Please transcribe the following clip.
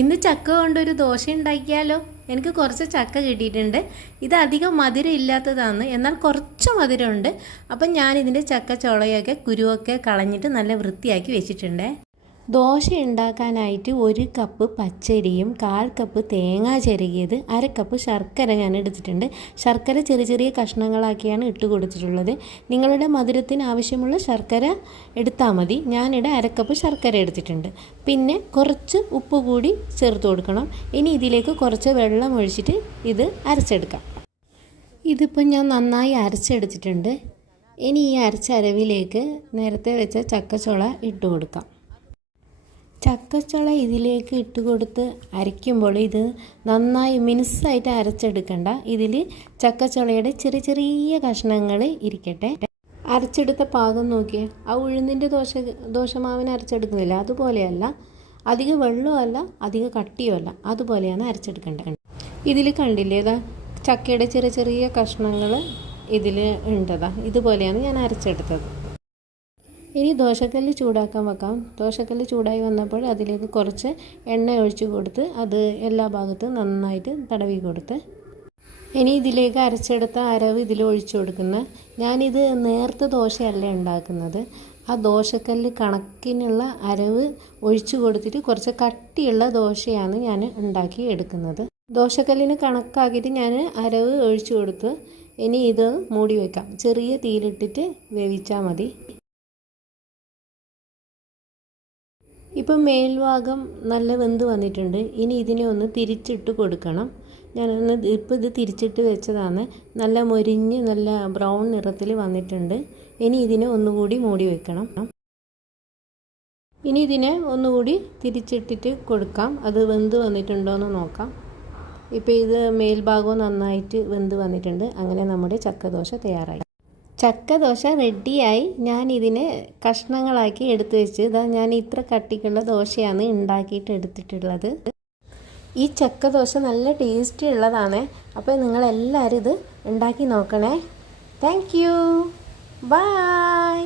ഇന്ന് ചക്ക കൊണ്ടൊരു ദോശ ഉണ്ടാക്കിയാലോ? എനിക്ക് കുറച്ച് ചക്ക കിട്ടിയിട്ടുണ്ട്. ഇത് അധികം മധുരം ഇല്ലാത്തതാണ്, എന്നാൽ കുറച്ച് മധുരമുണ്ട്. അപ്പം ഞാനിതിൻ്റെ ചക്ക ചുളയൊക്കെ കുരുവൊക്കെ കളഞ്ഞിട്ട് നല്ല വൃത്തിയാക്കി വെച്ചിട്ടുണ്ട്. ദോശ ഉണ്ടാക്കാനായിട്ട് 1 കപ്പ് പച്ചരിയും 1/4 കപ്പ് തേങ്ങ ചിരകിയത്, 1/2 കപ്പ് ശർക്കര ഞാൻ എടുത്തിട്ടുണ്ട്. ശർക്കര ചെറിയ ചെറിയ കഷ്ണങ്ങളാക്കിയാണ് ഇട്ട് കൊടുത്തിട്ടുള്ളത്. നിങ്ങളുടെ മധുരത്തിന് ആവശ്യമുള്ള ശർക്കര എടുത്താൽ മതി. ഞാനിവിടെ 1/2 കപ്പ് ശർക്കര എടുത്തിട്ടുണ്ട്. പിന്നെ കുറച്ച് ഉപ്പ് കൂടി ചേർത്ത് കൊടുക്കണം. ഇനി ഇതിലേക്ക് കുറച്ച് വെള്ളം ഒഴിച്ചിട്ട് ഇത് അരച്ചെടുക്കാം. ഇതിപ്പോൾ ഞാൻ നന്നായി അരച്ചെടുത്തിട്ടുണ്ട്. ഇനി ഈ അരച്ച അരവിലേക്ക് നേരത്തെ വെച്ച ചക്കച്ചുള ഇട്ട് കൊടുക്കാം. ചക്കച്ചുള ഇതിലേക്ക് ഇട്ട് കൊടുത്ത് അരയ്ക്കുമ്പോൾ ഇത് നന്നായി മിനുസായിട്ട് അരച്ചെടുക്കണ്ട. ഇതിൽ ചക്കച്ചുളയുടെ ചെറിയ ചെറിയ കഷ്ണങ്ങൾ ഇരിക്കട്ടെ. അരച്ചെടുത്ത പാകം നോക്കിയേ. ആ ഉഴുന്നിൻ്റെ ദോശമാവിന് അരച്ചെടുക്കുന്നില്ല, അതുപോലെയല്ല. അധികം വെള്ളമല്ല, അധികം കട്ടിയുമല്ല, അതുപോലെയാണ് അരച്ചെടുക്കേണ്ടത്. ഇതിൽ കണ്ടില്ലേ, ഇതാ ചക്കയുടെ ചെറിയ ചെറിയ കഷ്ണങ്ങൾ ഇതിൽ ഉണ്ടതാ. ഇതുപോലെയാണ് ഞാൻ അരച്ചെടുത്തത്. ഇനി ദോശക്കല്ല് ചൂടാക്കാൻ വെക്കാം. ദോശക്കല്ല് ചൂടായി വന്നപ്പോൾ അതിലേക്ക് കുറച്ച് എണ്ണ ഒഴിച്ച് കൊടുത്ത് അത് എല്ലാ ഭാഗത്തും നന്നായിട്ട് തടവി കൊടുത്ത് ഇനി ഇതിലേക്ക് അരച്ചെടുത്ത അരവ് ഇതിൽ ഒഴിച്ചു കൊടുക്കുന്നത്. ഞാനിത് നേർത്ത ദോശയല്ല ഉണ്ടാക്കുന്നത്. ആ ദോശക്കല്ല് കണക്കിനുള്ള അരവ് ഒഴിച്ചു കൊടുത്തിട്ട് കുറച്ച് കട്ടിയുള്ള ദോശയാണ് ഞാൻ ഉണ്ടാക്കി എടുക്കുന്നത്. ദോശക്കല്ലിന് കണക്കാക്കിയിട്ട് ഞാൻ അരവ് ഒഴിച്ചു കൊടുത്ത് ഇനി ഇത് മൂടി വയ്ക്കാം. ചെറിയ തീയിലിട്ടിട്ട് വേവിച്ചാൽ മതി. ഇപ്പം മേൽഭാഗം നല്ല വെന്ത് വന്നിട്ടുണ്ട്. ഇനി ഇതിനെ ഒന്ന് തിരിച്ചിട്ട് കൊടുക്കണം. ഇപ്പോൾ ഇത് തിരിച്ചിട്ട് വെച്ചതാണ്. നല്ല മൊരിഞ്ഞ് നല്ല ബ്രൗൺ നിറത്തിൽ വന്നിട്ടുണ്ട്. ഇനി ഇതിനെ ഒന്നുകൂടി മൂടി വെക്കണം. ഇനി ഇതിനെ ഒന്നുകൂടി തിരിച്ചിട്ടിട്ട് കൊടുക്കാം. അത് വെന്ത് വന്നിട്ടുണ്ടോ എന്ന് നോക്കാം. ഇപ്പോൾ ഇത് മേൽഭാഗവും നന്നായിട്ട് വെന്ത് വന്നിട്ടുണ്ട്. അങ്ങനെ നമ്മുടെ ചക്കദോശ തയ്യാറായി. ചക്കദോശ റെഡിയായി. ഞാൻ ഇതിനെ കഷ്ണങ്ങളാക്കി എടുത്തു വെച്ച് ഞാൻ ഇത്ര കട്ടിക്കുള്ള ദോശയാണ് ഉണ്ടാക്കിയിട്ട് എടുത്തിട്ടുള്ളത്. ഈ ചക്കദോശ നല്ല ടേസ്റ്റി ഉള്ളതാണ്. അപ്പോൾ നിങ്ങളെല്ലാവരും ഇത് ഉണ്ടാക്കി നോക്കണേ. Thank you. ബൈ.